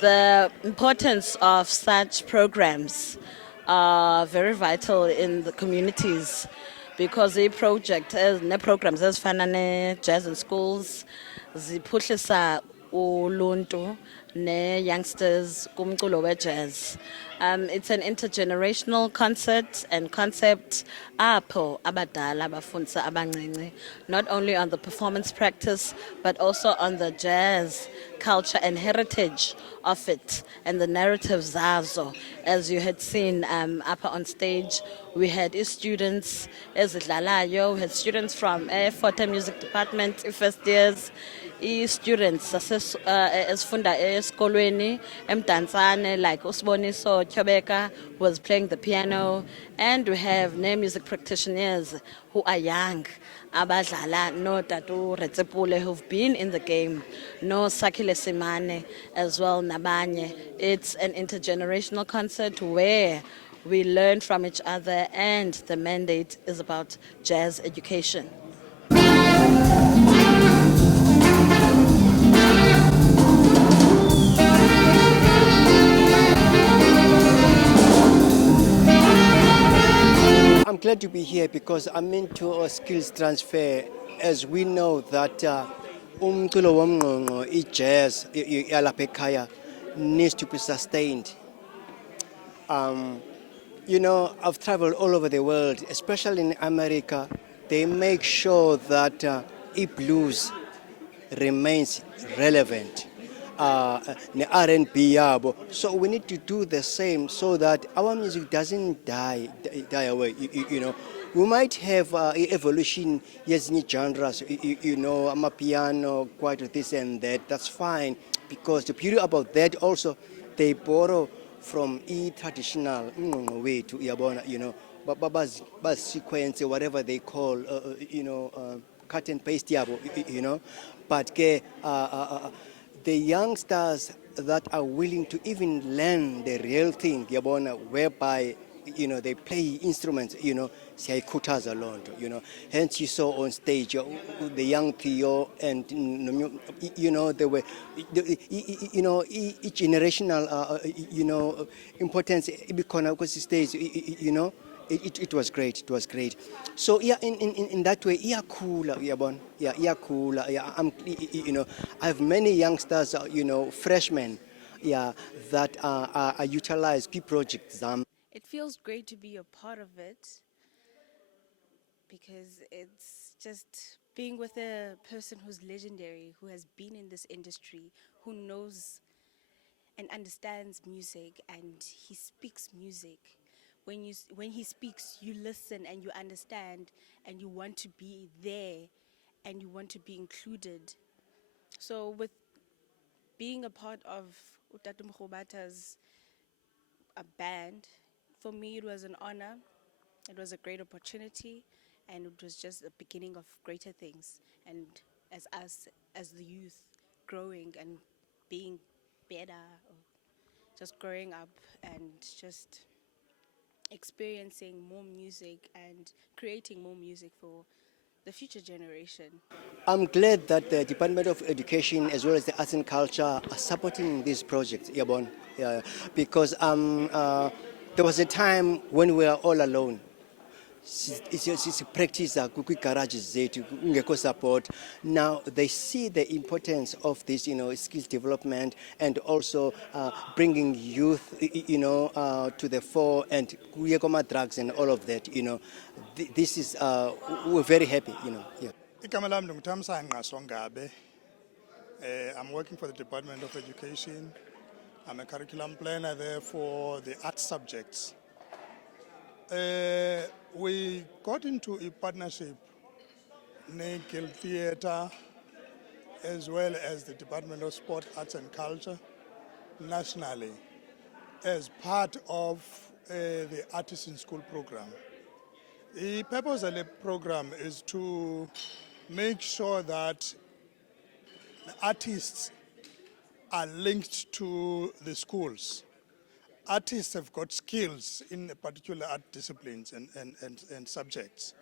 The importance of such programs are very vital in the communities because the project ne programs ezifana ne jazz in schools ziphuhlisa uluntu ne youngsters kumculo we jazz. It's an intergenerational concept apho abadala bafundisa abancinci not only on the performance practice but also on the jazz culture and heritage of it and the narratives zazo. As you had seen upper on stage, we had students ezidlalayo, we had students from Forte Music Department, first years, students esifunda esikolweni emdantsane like Usboniso Chobeka was playing the piano, and we have music practitioners who are young abadlala no Tatu Retsepule who've been in the game, no Sakile Simane as well nabanye. It's an intergenerational concert where we learn from each other, and the mandate is about jazz education. I'm glad to be here because I'm into a skills transfer. As we know that umculo womngqongqo, jazz yalapha ekhaya needs to be sustained. You know, I've traveled all over the world, especially in America. They make sure that blues remains relevant. R&B yabo. So we need to do the same so that our music doesn't die away. You know, we might have evolution, yes, new genres. You know, amapiano, quite this and that. That's fine, because the beauty about that also, they borrow from traditional way to yabona. You know, but sequence whatever they call. You know, cut and paste yabo. You know, but the youngsters that are willing to even learn the real thing, yabona, whereby, you know, they play instruments, you know, siyayikhuthaza loo nto, you know. Hence you saw on stage the young Theo and, you know, they were, you know, each generational, you know, importance, because stage, you know. It was great. It was great. So yeah, in that way, iyakula, uyabona. Yeah, iyakula. Yeah, you know, I have many youngsters, you know, freshmen, yeah, that are utilized key projects. It feels great to be a part of it because it's just being with a person who's legendary, who has been in this industry, who knows and understands music, and he speaks music. When he speaks, you listen and you understand, and you want to be there, and you want to be included. So with being a part of Mrubata's a band, for me it was an honor. It was a great opportunity, and it was just the beginning of greater things. And as us, as the youth, growing and being better, or just growing up and just experiencing more music and creating more music for the future generation. I'm glad that the Department of Education as well as the Arts and Culture are supporting this project, Yabon, yeah, because there was a time when we were all alone. Practice garages zethu support. Now they see the importance of this, you know, skills development, and also bringing youth, you know, to the fore, and drugs and all of that. You know, this is we're very happy. You know, yeah. I'm working for the Department of Education. I'm a curriculum planner there for the art subjects. We got into a partnership, Naked Theatre, as well as the Department of Sport, Arts and Culture, nationally, as part of the Artists in School program. The purpose of the program is to make sure that the artists are linked to the schools. artists have got skills in particular art disciplines and subjects.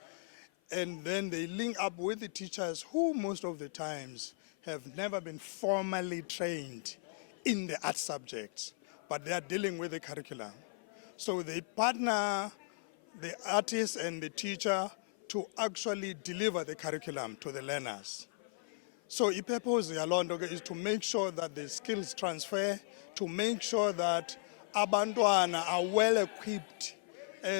And then they link up with the teachers who most of the times have never been formally trained in the art subjects, but they are dealing with the curriculum. So they partner the artist and the teacher to actually deliver the curriculum to the learners. So the purpose is to make sure that the skills transfer, to make sure that abantwana are well equipped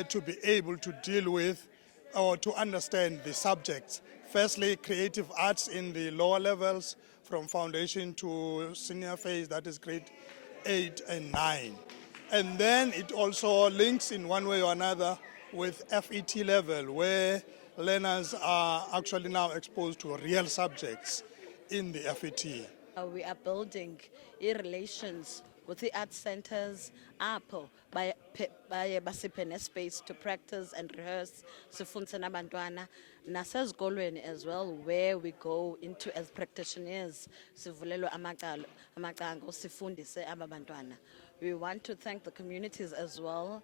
to be able to deal with or to understand the subjects. Firstly, creative arts in the lower levels, from foundation to senior phase, that is grade 8 and 9. And then it also links in one way or another with FET level, where learners are actually now exposed to real subjects in the FET. We are building relations with the art centers apho baye basiphe nespace to practice and rehearse sifundise nabantwana nasezikolweni as well, where we go into as practitioners sivulelwe amacango sifundise aba bantwana. We want to thank the communities as well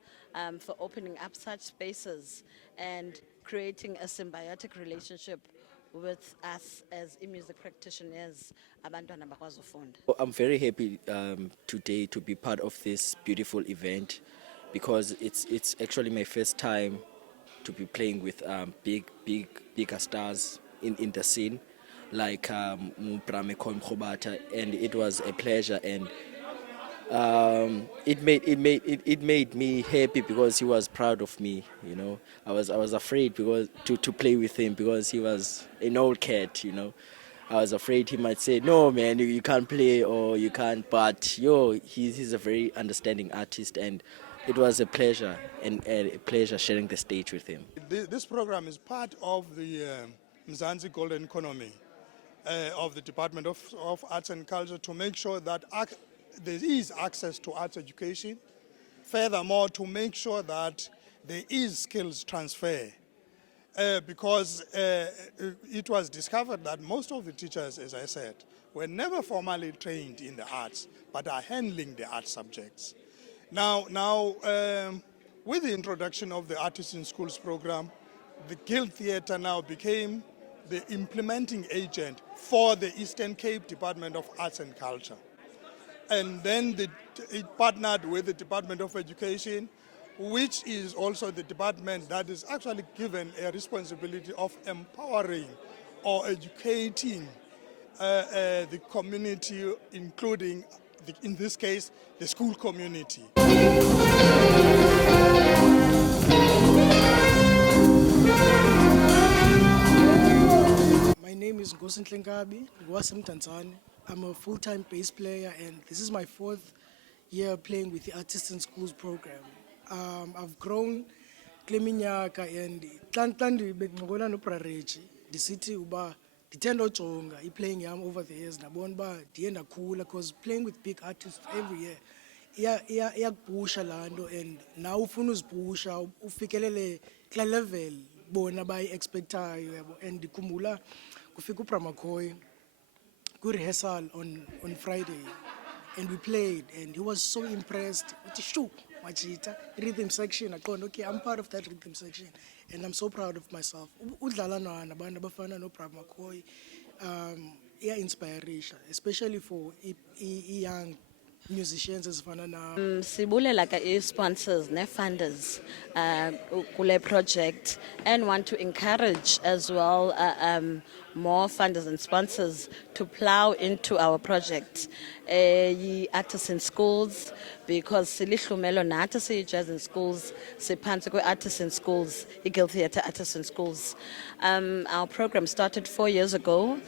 for opening up such spaces and creating a symbiotic relationship with us as music practitioners. Abantwana bakwazi ufunda. I'm very happy today to be part of this beautiful event, because it's actually my first time to be playing with bigger stars in the scene, like McCoy, Mrubata, and it was a pleasure. And it made me happy because he was proud of me. You know, I was afraid because to play with him, because he was an old cat. You know, I was afraid he might say, "No, man, you can't play or you can't." But he's a very understanding artist, and it was a pleasure sharing the stage with him. This program is part of the Mzansi Golden Economy of the Department of Arts and Culture, to make sure that there is access to arts education. Furthermore, to make sure that there is skills transfer. Because it was discovered that most of the teachers, as I said, were never formally trained in the arts, but are handling the art subjects. Now, with the introduction of the Artists in Schools program, the Guild Theatre now became the implementing agent for the Eastern Cape Department of Arts and Culture. And then it partnered with the Department of Education, which is also the department that is actually given a responsibility of empowering or educating the community, including, in this case, the school community. My name is Ngosinhle Nkabi, Tanzania. I'm a full-time bass player, and this is my 4th year playing with the Artists in Schools program. I've grown kule minyaka, and xa ndibengqokola noBrareji ndisithi uba ndithanda ujonga i-playing yam over the years, ndabona uba ndiye ndakhula, because playing with big artists every year iyakupusha laa nto, and nawe ufuna uzipusha ufikelele kula level bona bayi-expectayo yabo. And ndikhumbula kufika McCoy rehearsal on Friday, and we played, and he was so impressed. Rhythm section, I thought, okay, I'm part of that rhythm section, and I'm so proud of myself. Udlala nabantu abafana no McCoy, inspiration, especially for young musicians ezifana na Sibulela ka sponsors ne funders kule project, and want to encourage as well more funders and sponsors to plow into our project. Artists in schools, because silihlumelo nathi siyi-jazz in schools, siphansi kwe-artists in schools, i-Guild Theatre Artists in Schools. Our program started 4 years ago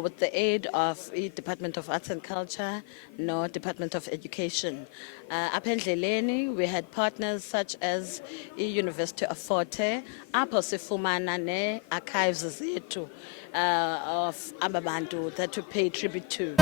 with the aid of the Department of Arts and Culture, no Department of Education. Apha endleleni, we had partners such as the University of Forte, apho sifumana ne-archives zethu of ababantu that to pay tribute to.